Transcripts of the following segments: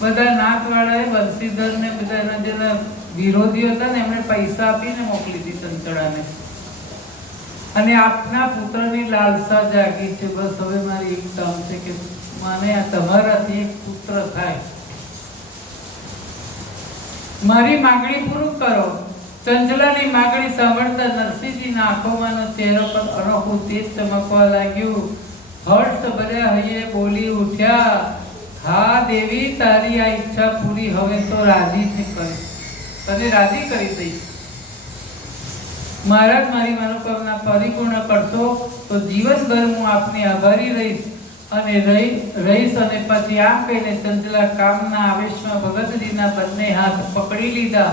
બધા નાથવાળાએ બંસીધર ને બધા જેના વિરોધીઓ હતા ને એમણે પૈસા આપીને મોકલી હતી ચંચળાને. અને આપના પુત્રની લાલસા જાગી છે. બસ હવે મારી એક કામ છે કે મને આ તમારાથી એક પુત્ર થાય. મારી માંગણી પૂરું કરો. ચંચલાની માંગણી સાંભળતા નરસિંહજીના આંખોમાંનો ચહેરો પર અનોખું તેજ ચમકવા લાગ્યું. હર્ષ ભર્યા હૈયે બોલી ઉઠ્યા, હા દેવી, તારી આ ઈચ્છા પૂરી હવે તો રાજી થઈ કરી, તને રાજી કરી દઈશ. મહારાજ મારી મનોકામના પરિપૂર્ણ કરશો તો જીવનભર હું આપની આભારી રહીશ. અને રહીશ. અને પછી આમ કહીને ચંચલા કામના આવેશમાં ભગતજીના બંને હાથ પકડી લીધા.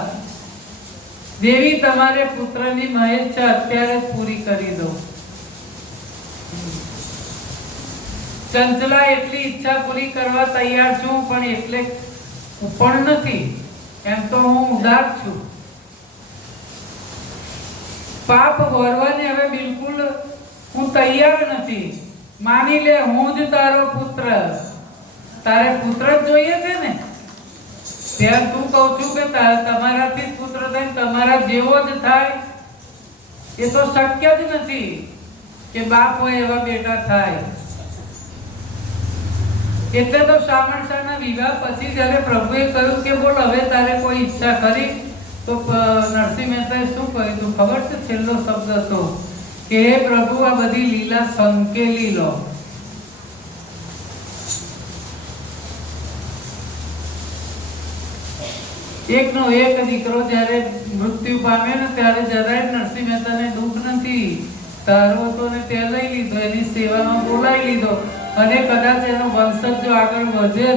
દેવી, તમારે પુત્રની મહેચ્છા અત્યારે જ પૂરી કરી દો. ચંચલા, એટલી ઈચ્છા પૂરી કરવા તૈયાર છું, પણ એટલે પણ નથી. એમ તો હું ઉદાર છું. પાપ ભરવાને હવે બિલકુલ હું તૈયાર નથી. માની લે હું જ તારો પુત્ર. તારે પુત્ર જ જોઈએ છે ને? ત્યાં તું કહું છું કે તમારાથી જ પુત્ર થાય, તમારા જેવો જ થાય. એ તો શક્ય જ નથી કે બાપ હોય એવા બેટા થાય. એટલે તો શ્રાવણ શાહના વિવાહ પછી જ્યારે પ્રભુએ કહ્યું કે બોલ હવે તારે કોઈ ઈચ્છા કરી, તો નરસિંહ મહેતાએ શું કહ્યું ખબર છે? છેલ્લો શબ્દ હતો કે હે પ્રભુ, આ બધી લીલા સંકેલી લો. એકનો એક દીકરો જ્યારે મૃત્યુ પામે ને ત્યારે જરાય નરસિંહ મહેતાને દુઃખ નથી. તારો હતો ને તે લઈ લીધો, એની સેવામાં બોલાવી લીધો. અને કદાચ એનો વંશજ જો આગળ વધે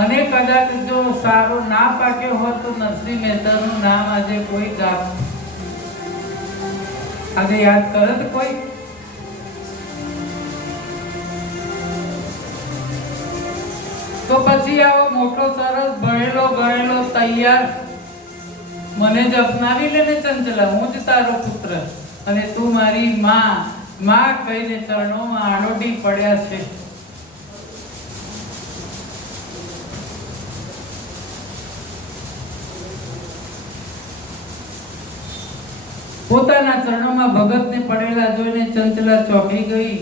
અને કદાચ જો સારો ના પાક્યો હોત તો નરસિંહ મહેતાનું નામ આજે કોઈ આજે યાદ કરત કોઈ? તો પછી આવો મોટો સરસ ભણેલો ગણેલો તૈયાર મને જ અપનાવી લે ને ચંચલા, હું જ તારો પુત્ર અને તું મારી માં કહીને ચરણોમાં આડોડી પડ્યા છે. પોતાના ચરણોમાં ભગતને પડેલા જોઈને ચંચલા ચોંકી ગઈ.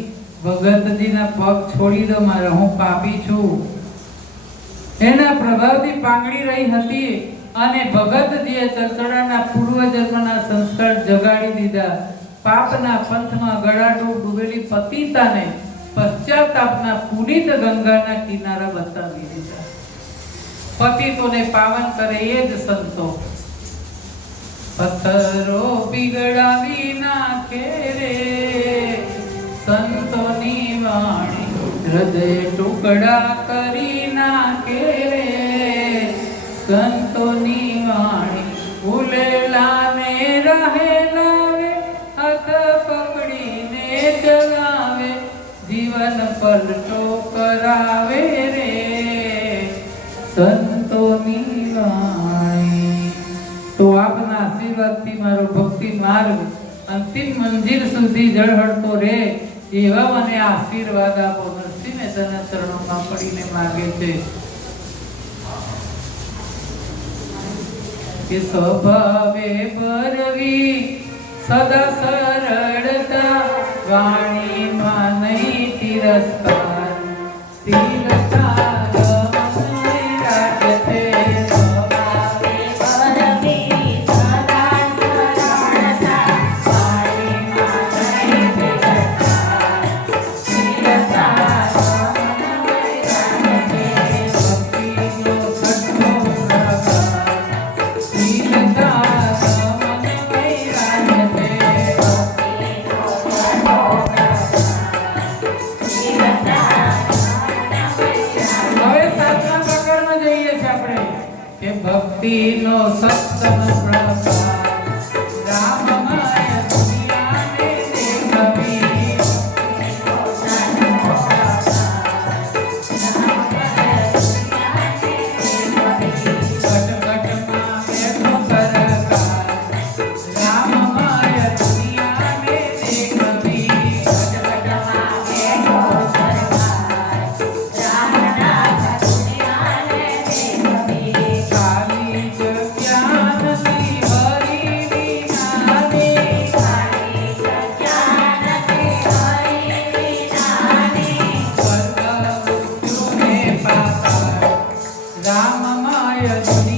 ભગતજીના પગ છોડી દો મારા, હું પાપી છું. એના પ્રભાવથી પાંગળી રહી હતી અને ભગતજીએ ચંચળાના પૂર્વજન્મના સંસ્કાર જગાડી દીધા. પાપના પંથમાં ગળાડૂબ ડૂબેલી પતિતાને પશ્ચાતાપના પુનિત ગંગાના કિનારા બતાવી દીધા. પતિતોને પાવન કરે એ જ સંતો. પથ્થરો બિગડાવી નાખે રે સંતોની વાણી, હૃદય ટુકડા કરી નાખે રે સંતોની વાણી. ભૂલેલાને રહે લાવે, હાથ પકડીને ચલાવે, જીવન પલટો કરાવે રે સંતોની વાણી. તો આપના આશીર્વાદથી મારો ભક્તિ માર્ગ અંતિમ મંજિલ સુધી ઝળહળતો રહે એવા મને આશીર્વાદ આપો. નરસિંહ મહેતાના ચરણોમાં પડીને માગે છે કે સ્વભાવે ભરવી સદા સરળતા, વાણીમાં નહીં તિરસ્કાર, તિરસ્કાર ભક્તિનો સત્સંગ પ્રસાર, રામમય દુનિયાને દેખવી. ઘટઘટમાં બેઠો સરકાર, રામમય દુનિયાને દેખવી. ઘટઘટમાં બેઠો સરકાર, રામનાથ દુનિયાને દેખવી. યજ્ઞ